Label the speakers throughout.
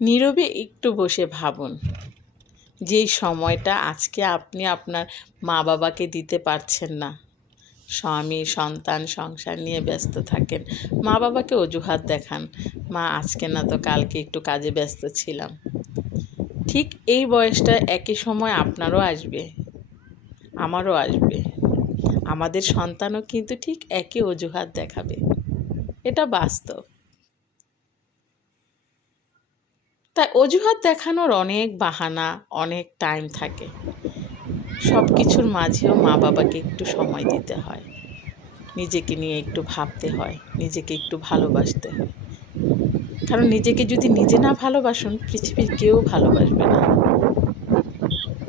Speaker 1: নীরবে একটু বসে ভাবুন। যেই সময়টা আজকে আপনি আপনার মা বাবাকে দিতে পারছেন না। স্বামী, সন্তান, সংসার নিয়ে ব্যস্ত থাকেন। মা বাবাকে অজুহাত দেখান, মা, আজকে না তো কালকে একটু কাজে ব্যস্ত ছিলাম। ঠিক এই বয়সটা একই সময় আপনারও আসবে, আমারও আসবে। আমাদের সন্তানও কিন্তু ঠিক একই অজুহাত দেখাবে। এটা বাস্তব। তাই অজুহাত দেখানোর অনেক বাহানা, অনেক টাইম থাকে। সব কিছুর মাঝেও মা বাবাকে একটু সময় দিতে হয়। নিজেকে নিয়ে একটু ভাবতে হয়, নিজেকে একটু ভালোবাসতে হয়। কারণ নিজেকে যদি নিজে না ভালোবাসুন, পৃথিবীর কেউ ভালোবাসবে না।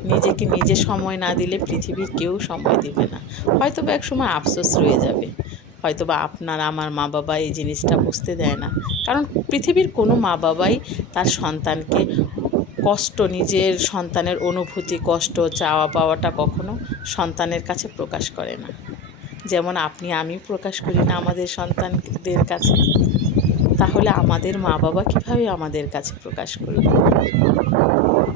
Speaker 1: নিজেকে নিজে সময় না দিলে পৃথিবীর কেউ সময় দিবে না। হয়তো বা এক সময় আফসোস রয়ে যাবে। হয়তো বা আপনার, আমার মা বাবা এই জিনিসটা বুঝতে দেয় না। কারণ পৃথিবীর কোনো মা বাবাই তার সন্তানকে কষ্ট, নিজের সন্তানের অনুভূতি, কষ্ট, চাওয়া পাওয়াটা কখনো সন্তানের কাছে প্রকাশ করে না। যেমন আপনি আমি প্রকাশ করি না আমাদের সন্তানদের কাছে। তাহলে আমাদের মা বাবা কীভাবে আমাদের কাছে প্রকাশ করবে?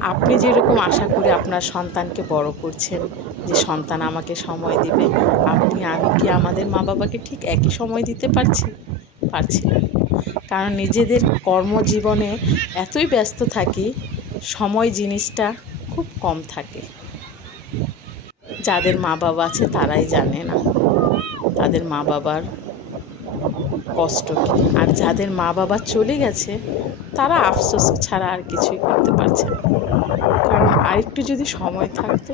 Speaker 1: আপনি যেরকম আশা করে আপনার সন্তানকে বড় করছেন যে সন্তান আমাকে সময় দিবে, আপনি, আমি কি আমাদের মা বাবাকে ঠিক একই সময় দিতে পারছি? পারছি না। কারণ নিজেদের কর্মজীবনে এতই ব্যস্ত থাকি, সময় জিনিসটা খুব কম থাকে। যাদের মা বাবা আছে তারাই জানে না, তাদের মা বাবার কষ্ট কী। আর যাদের মা বাবা চলে গেছে, তারা আফসোস ছাড়া আর কিছুই করতে পারছে না। কারণ আরেকটু যদি সময় থাকতো